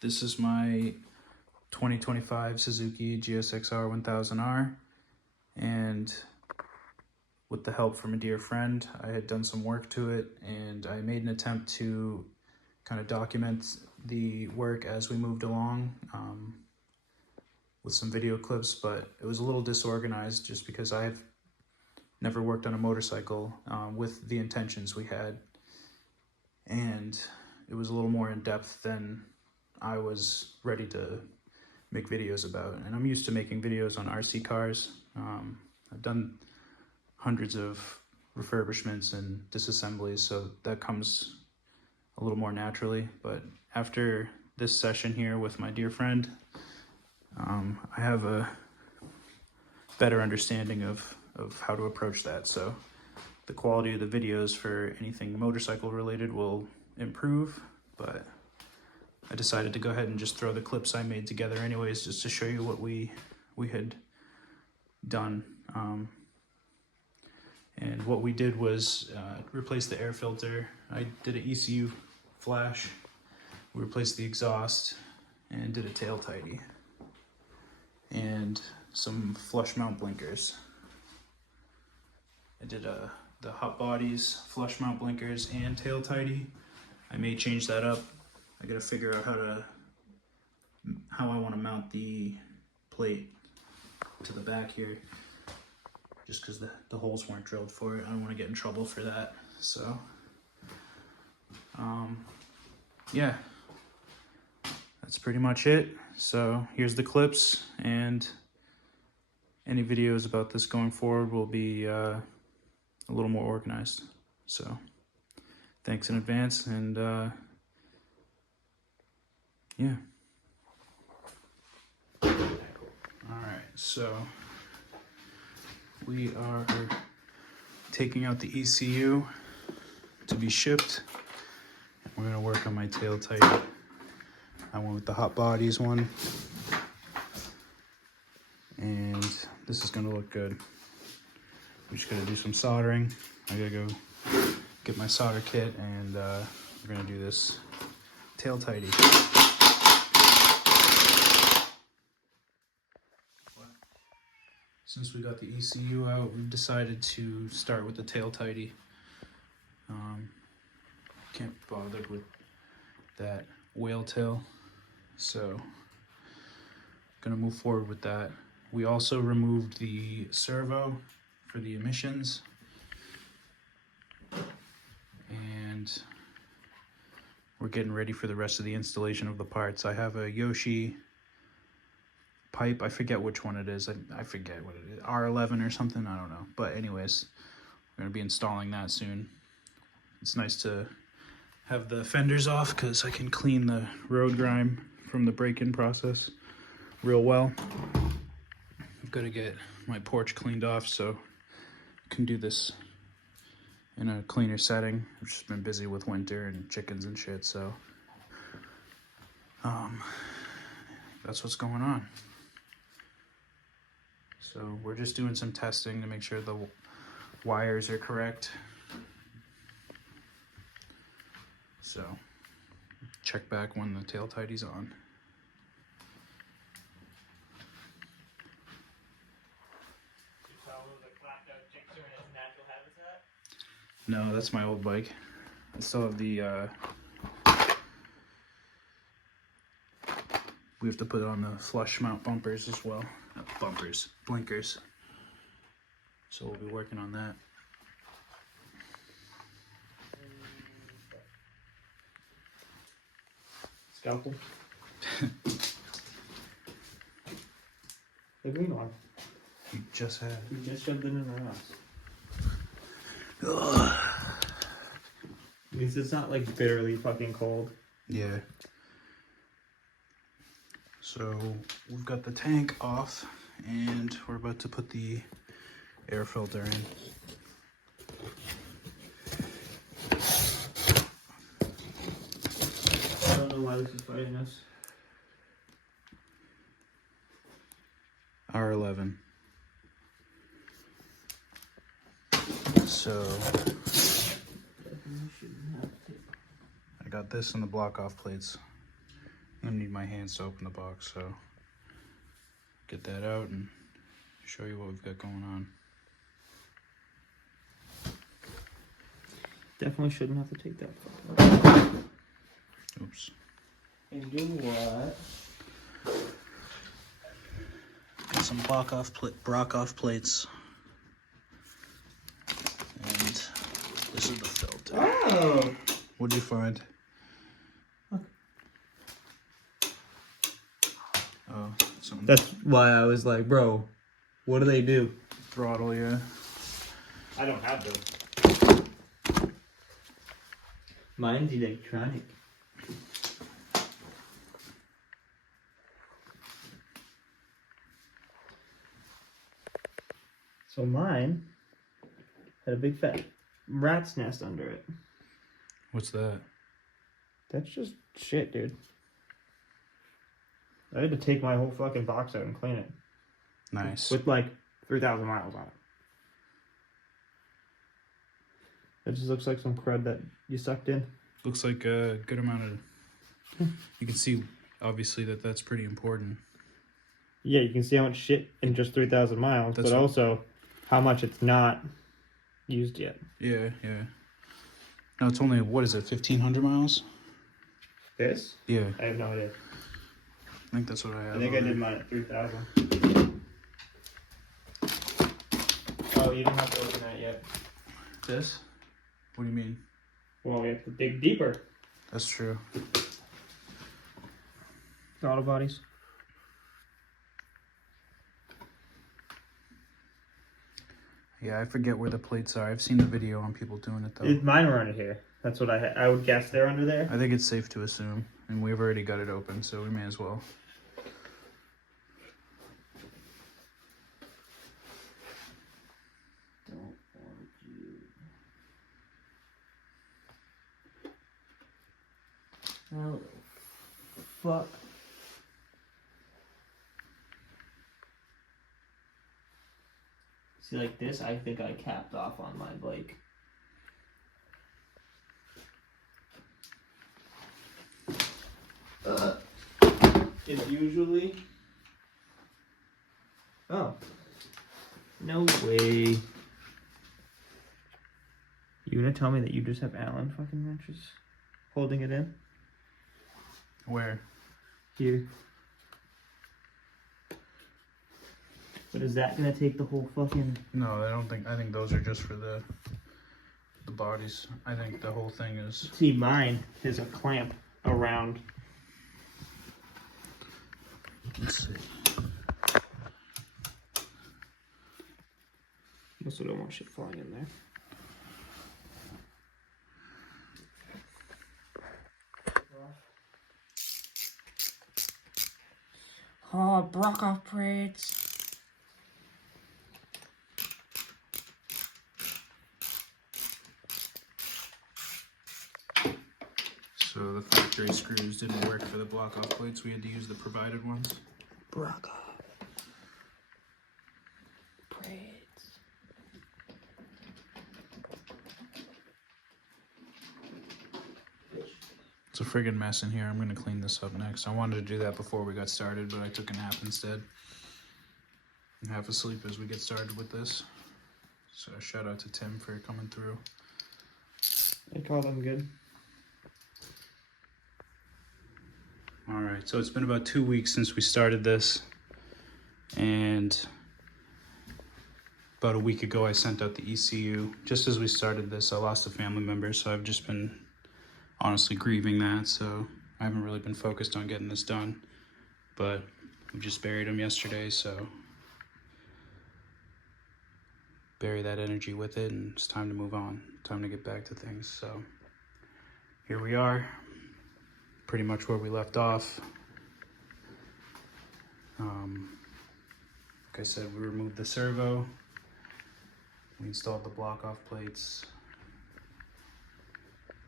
This is my 2025 Suzuki GSXR 1000R, and with the help from a dear friend, I had done some work to it, and I made an attempt to kind of document the work as we moved along with some video clips, but it was a little disorganized just because I've never worked on a motorcycle with the intentions we had, and it was a little more in depth than I was ready to make videos about. And I'm used to making videos on RC cars. I've done hundreds of refurbishments and disassemblies, so that comes a little more naturally. But after this session here with my dear friend, I have a better understanding of how to approach that. So the quality of the videos for anything motorcycle related will improve, but I decided to go ahead and just throw the clips I made together anyways, just to show you what we had done. And what we did was replace the air filter. I did an ECU flash. We replaced the exhaust and did a tail tidy and some flush mount blinkers. I did the hot bodies, flush mount blinkers, and tail tidy. I may change that up. I gotta figure out how I want to mount the plate to the back here, just because the holes weren't drilled for it. I don't want to get in trouble for that. So, yeah, that's pretty much it. So here's the clips, and any videos about this going forward will be a little more organized. So thanks in advance, and yeah. All right, so we are taking out the ECU to be shipped. We're gonna work on my tail tidy. I went with the hot bodies one, and this is gonna look good. We just gotta do some soldering. I gotta go get my solder kit, and we're gonna do this tail tidy. Since we got the ECU out, we've decided to start with the tail tidy. Can't be bothered with that whale tail, so gonna move forward with that. We also removed the servo for the emissions, and we're getting ready for the rest of the installation of the parts. I have a Yoshi pipe, I forget which one it is. I forget what it is, R11 or something, I don't know. But anyways, we're gonna be installing that soon. It's nice to have the fenders off because I can clean the road grime from the break-in process real well. I've got to get my porch cleaned off so I can do this in a cleaner setting. I've just been busy with winter and chickens and shit, so that's what's going on. So we're just doing some testing to make sure the wires are correct. So check back when the tail tidy's on. No, that's my old bike. I still have the we have to put on the flush mount bumpers as well. Bumpers, blinkers. So we'll be working on that. Scalpel. The green one. You just had. You just shoved it in our house. Ugh. At least it's not like bitterly fucking cold. Yeah. So we've got the tank off, and we're about to put the air filter in. I don't know why this is fighting us. R11. So I got this and the block off plates. I need my hands to open the box, so get that out and show you what we've got going on. Definitely shouldn't have to take that fuck. Oops. And do what? Got some Brock-off plates. And this is the filter. Oh! What'd you find? Oh, something. That's why I was like, bro, what do they do? Throttle, yeah. I don't have those. Mine's electronic. So mine had a big fat rat's nest under it. What's that? That's just shit, dude. I had to take my whole fucking box out and clean it. Nice. With like 3,000 miles on it. It just looks like some crud that you sucked in. Looks like a good amount of... You can see, obviously, that that's pretty important. Yeah, you can see how much shit in just 3,000 miles, That's but what... also how much it's not used yet. Yeah, yeah. No, it's only, what is it, 1,500 miles? This? Yeah. I have no idea. I think that's what I have. I think I did mine at 3,000. Oh, you don't have to open that yet. This? What do you mean? Well, we have to dig deeper. That's true. Auto bodies. Yeah, I forget where the plates are. I've seen the video on people doing it, though. Mine were under here. That's what I would guess they're under there. I think it's safe to assume. And we've already got it open, so we may as well. Don't want you. Oh, fuck. See, like this, I think I capped off on my bike. It's usually... Oh. No way. You gonna tell me that you just have Allen fucking wrenches holding it in? Where? Here. But is that gonna take the whole fucking... No, I don't think... I think those are just for the bodies. I think the whole thing is... See, mine is a clamp around. Let's see. Also don't want shit falling in there. Oh, Brock-off braids. So the factory screws didn't work for the block-off plates. We had to use the provided ones. Brock-off braids. It's a friggin' mess in here. I'm gonna clean this up next. I wanted to do that before we got started, but I took a nap instead. I'm half asleep as we get started with this. So shout out to Tim for coming through. I call them good. All right, so it's been about 2 weeks since we started this, and about a week ago I sent out the ECU. Just as we started this, I lost a family member, so I've just been honestly grieving that, so I haven't really been focused on getting this done, but we just buried him yesterday, so bury that energy with it, and it's time to move on, time to get back to things. So here we are, pretty much where we left off. Like I said, we removed the servo, we installed the block-off plates,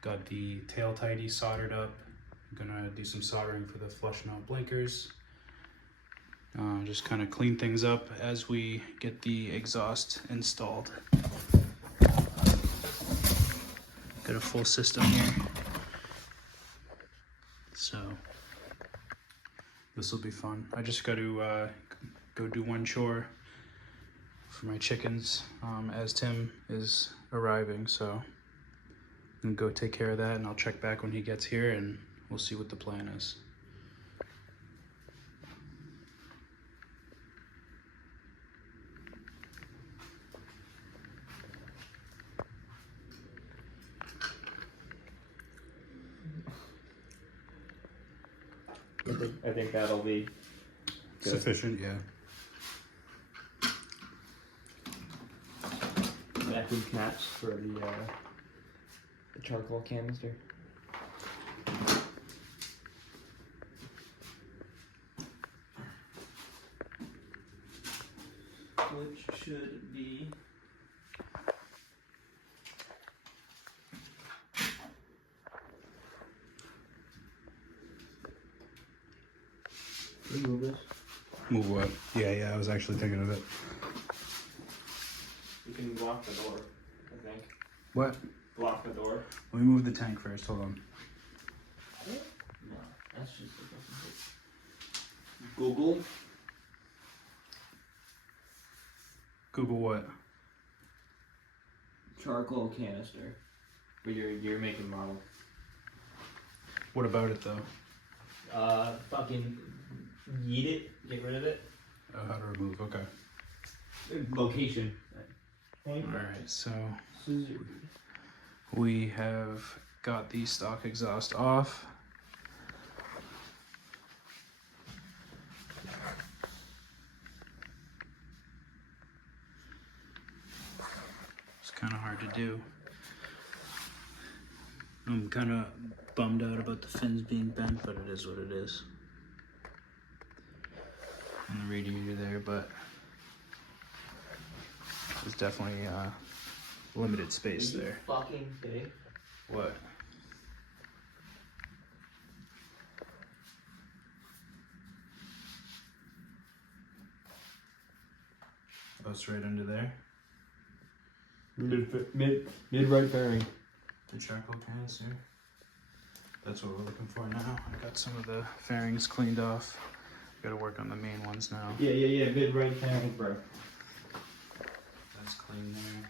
got the tail tidy soldered up. I'm gonna do some soldering for the flush mount blinkers. Just kind of clean things up as we get the exhaust installed. Got a full system here. So This will be fun. I just got to go do one chore for my chickens as Tim is arriving, so I'm gonna go take care of that, and I'll check back when he gets here and we'll see what the plan is. I think that'll be good. Sufficient, yeah. Vacuum caps for the charcoal canister. Which should be remove this. Move what? Yeah, I was actually thinking of it. You can block the door, I think. What? Block the door. Let me move the tank first, hold on. No, that's just a fucking Google. Google what? Charcoal canister. For your make and model. What about it though? Fucking yeet it, get rid of it. Oh, how to remove, okay. Location. Alright, so Suzuki. we have got the stock exhaust off. It's kind of hard to do. I'm kind of bummed out about the fins being bent, but it is what it is. And the radiator there, but there's definitely limited space there. Fucking kidding. What? Oh, it's right under there. Mid right bearing. The charcoal canister. That's what we're looking for now. I got some of the fairings cleaned off. Got to work on the main ones now. Yeah. Mid right bearing, bro. That's clean there.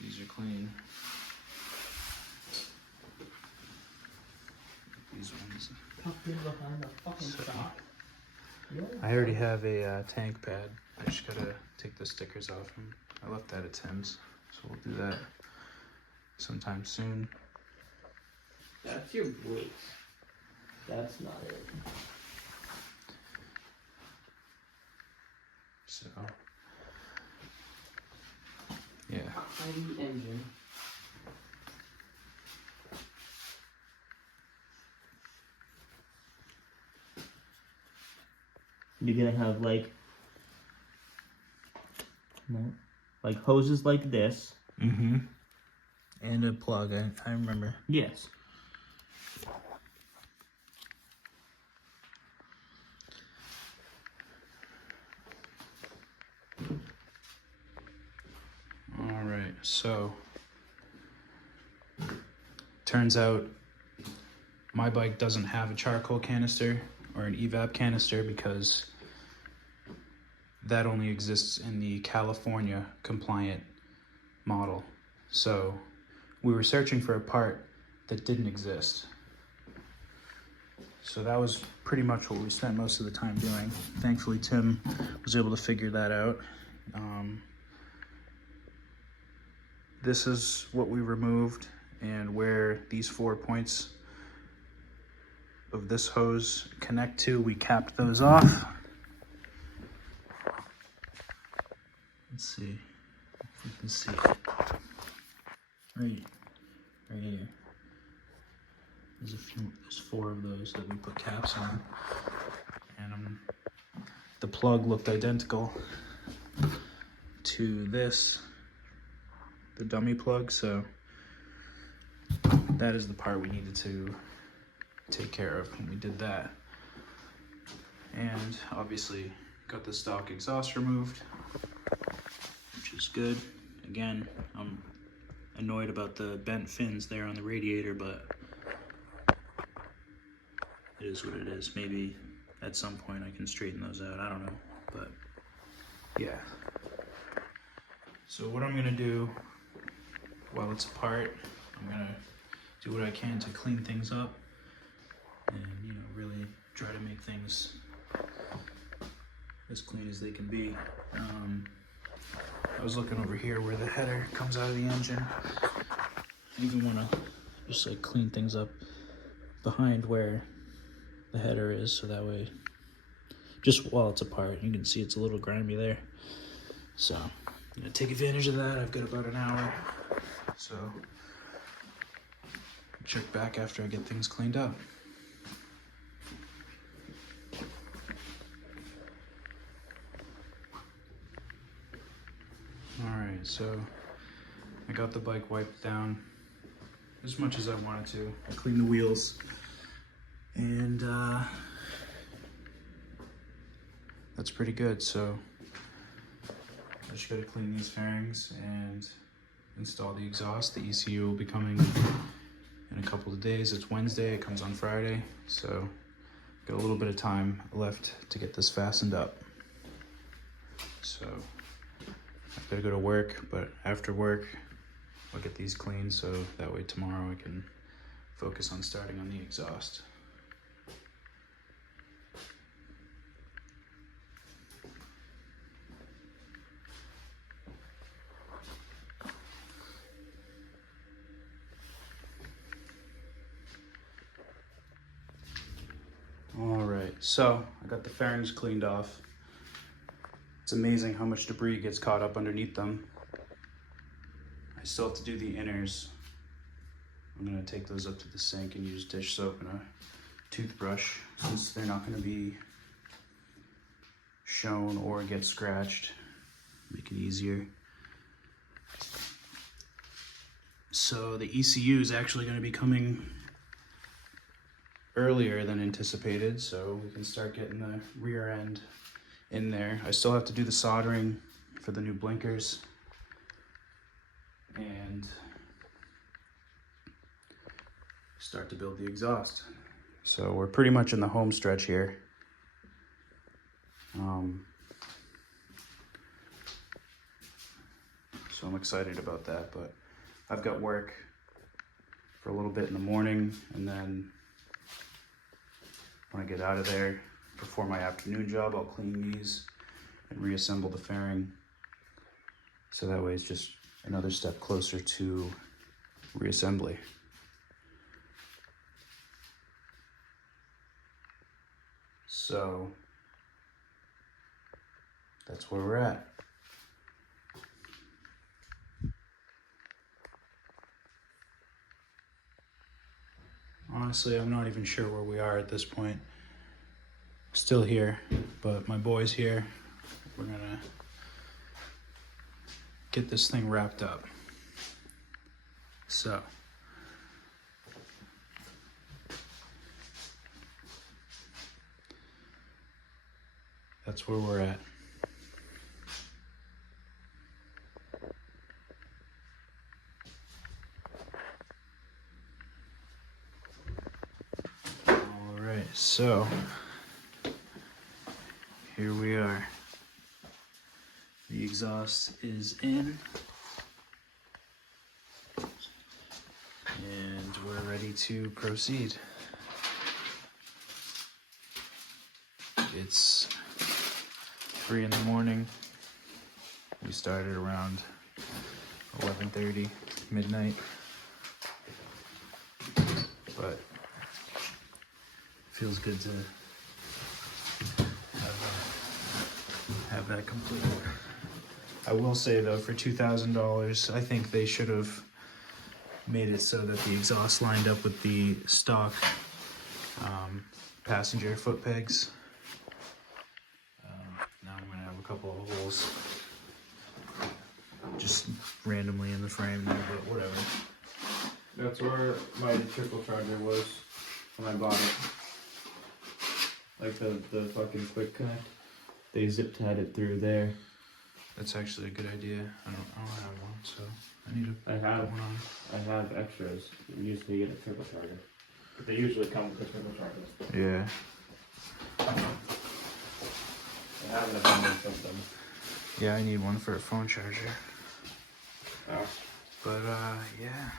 These are clean. These ones. Behind the fucking So- shop. I already have a tank pad. I just gotta take the stickers off them. I left that at Tim's, so we'll do that sometime soon. That's your weight. That's not it. So, yeah. Behind the engine. You're gonna have like hoses like this. Mm-hmm. And a plug, I remember. Yes. All right, so turns out my bike doesn't have a charcoal canister or an evap canister because that only exists in the California compliant model. So we were searching for a part that didn't exist. So that was pretty much what we spent most of the time doing. Thankfully, Tim was able to figure that out. This is what we removed, and where these 4 points of this hose connect to, we capped those off. Let's see if we can see it. Right here. There's 4 of those that we put caps on, and the plug looked identical to this, the dummy plug, so that is the part we needed to take care of when we did that. And obviously got the stock exhaust removed, which is good. Again, I'm annoyed about the bent fins there on the radiator, but it is what it is. Maybe at some point I can straighten those out. I don't know, but yeah. So what I'm gonna do while it's apart, I'm gonna do what I can to clean things up and, you know, really try to make things as clean as they can be. I was looking over here where the header comes out of the engine. I even want to just like clean things up behind where the header is, so that way, just while it's apart, you can see it's a little grimy there. So I'm gonna take advantage of that. I've got about an hour, so check back after I get things cleaned up. Alright, so I got the bike wiped down as much as I wanted to. I cleaned the wheels, and that's pretty good. So I just gotta clean these fairings and install the exhaust. The ECU will be coming in a couple of days. It's Wednesday, it comes on Friday, so got a little bit of time left to get this fastened up. So I've got to go to work, but after work I'll get these cleaned, so that way tomorrow I can focus on starting on the exhaust. Alright, so I got the fairings cleaned off. It's amazing how much debris gets caught up underneath them. I still have to do the inners. I'm gonna take those up to the sink and use dish soap and a toothbrush, since they're not gonna be shown or get scratched. Make it easier. So the ECU is actually gonna be coming earlier than anticipated, so we can start getting the rear end in there. I still have to do the soldering for the new blinkers and start to build the exhaust. So we're pretty much in the home stretch here. So I'm excited about that, but I've got work for a little bit in the morning, and then when I get out of there, before my afternoon job, I'll clean these and reassemble the fairing. So that way it's just another step closer to reassembly. So that's where we're at. Honestly, I'm not even sure where we are at this point. Still here, but my boy's here. We're gonna get this thing wrapped up. So that's where we're at. All right, so here we are. The exhaust is in, and we're ready to proceed. It's 3 in the morning. We started around 11:30, midnight, but feels good to have that complete. I will say though, for $2,000, I think they should have made it so that the exhaust lined up with the stock passenger foot pegs. Now I'm gonna have a couple of holes just randomly in the frame there, but whatever. That's where my trickle charger was when I bought it. Like the fucking quick connect. They zip tied it through there. That's actually a good idea. I don't have one, so I need to I have put one on. I have extras. You usually get a trickle charger. But they usually come with the trickle chargers. Yeah. I have an abundance of them. Yeah, I need one for a phone charger. Oh. But yeah.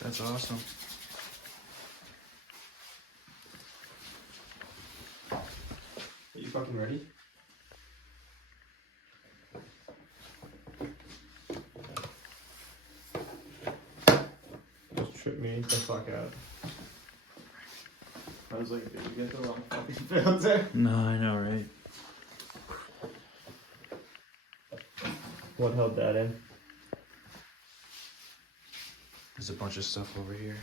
That's awesome. Are you fucking ready? Just trip me the fuck out. I was like, did you get the wrong fucking filter? No, I know, right? What held that in? There's a bunch of stuff over here.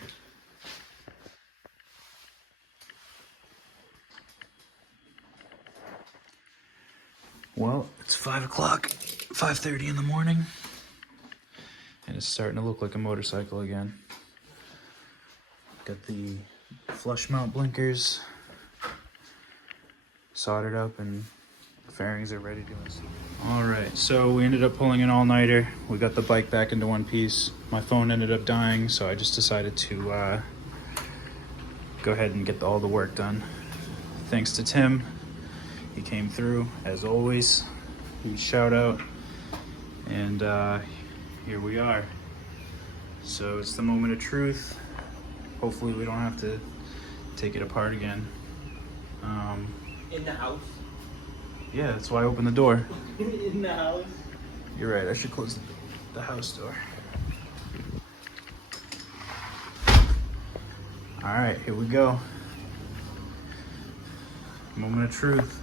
Well, it's 5 o'clock, 5:30 in the morning, and it's starting to look like a motorcycle again. Got the flush mount blinkers soldered up, and the fairings are ready to install. All right, so we ended up pulling an all-nighter. We got the bike back into one piece. My phone ended up dying, so I just decided to go ahead and get all the work done. Thanks to Tim. He came through, as always. Huge shout out. And here we are. So it's the moment of truth. Hopefully we don't have to take it apart again. In the house? Yeah, that's why I opened the door. In the house? You're right, I should close the house door. All right, here we go. Moment of truth.